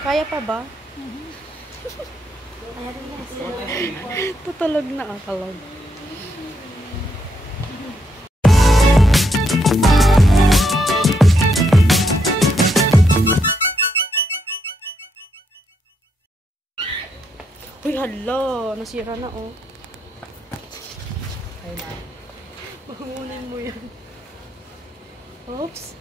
Kaya pa ba? Tutulog na kalog. Uy, hala. Nasira na, oh. Ay na. Mahunin mo yan. Oops.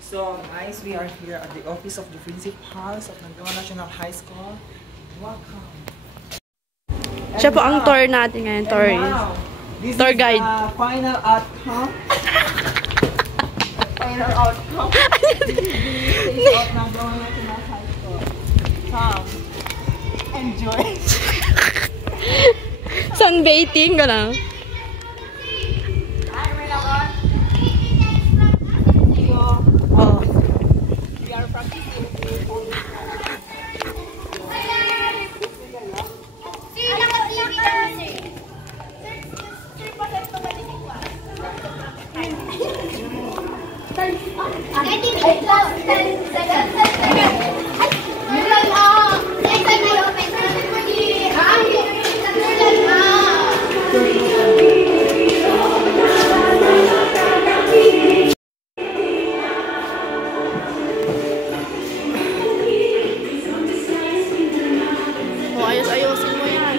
So guys, we are here at the office of the principals of Nagduma National High School. Welcome. Siya po ang tour natin ngayon, tour this tour is guide. The final outcome. Final outcome. This is the stage of Nagduma National High School. Come. Enjoy. Sunbathing ka lang. Oh. We are practicing Ayos-ayosin mo yan.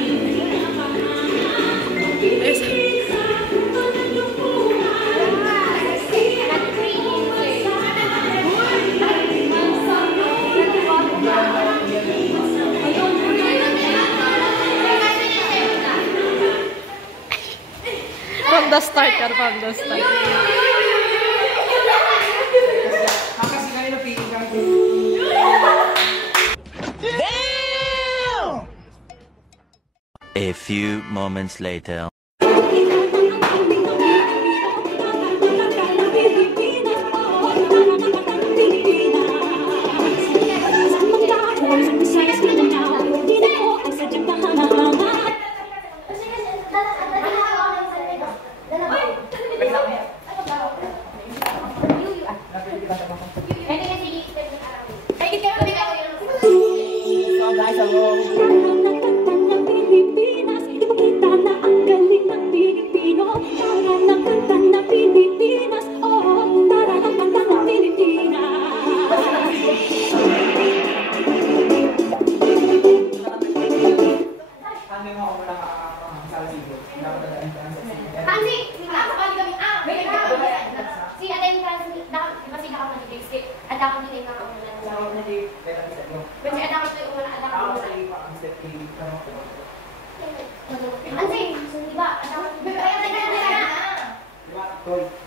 From the start, from the start. A few moments later. So guys, hello.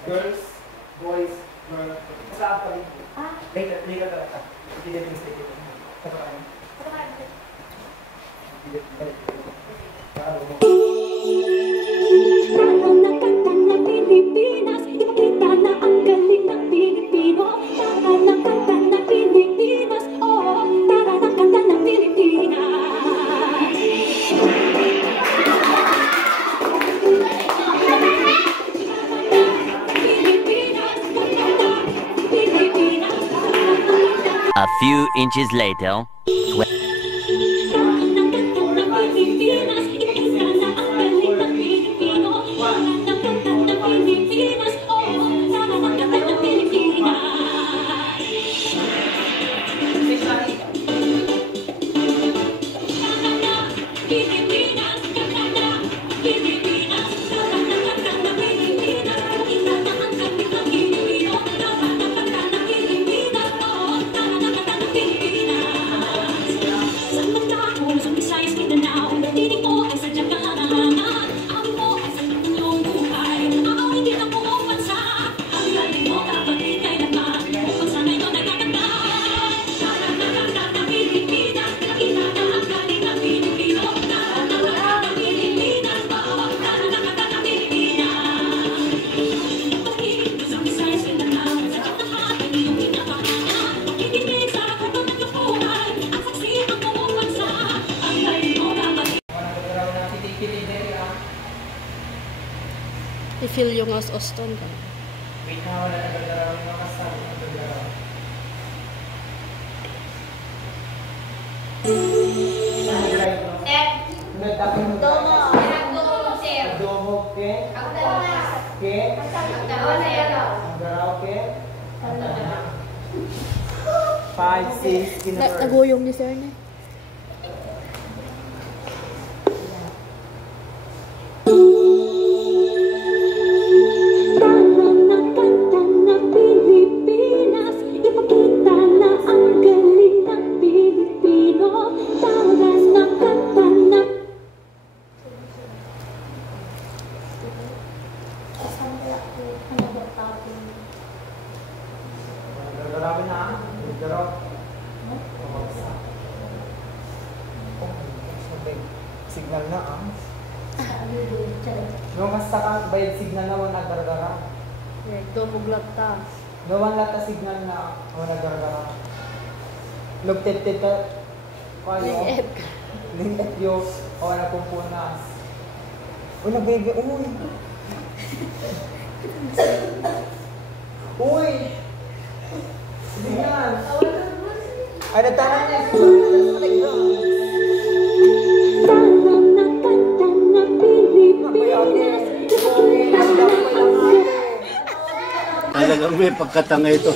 Girls, boys, girls. Sa apa rin? Later talaga. Hindi na mistake ito. Sa parang. A few inches later. I-feel yung os-oston ka. Wait na wala na gagaraw yung mga kasama. Gagaraw. Domo ke? Ke? Gagaraw ke? 5, 6, kinagaraw. Naguyong ni sir na. Gagarawin na. Gagaraw. Signal na ah. Yung kasta ka, bayad signal na wala gargara. Ito, muglata. Gawang lata signal na wala gargara. Lugtit-tit ka. Liit. Liit yung wala pumpunas. Wala baby, uy. Uy! Hindi yan. Ano tanong niya? Talagang may pagkatanga ito.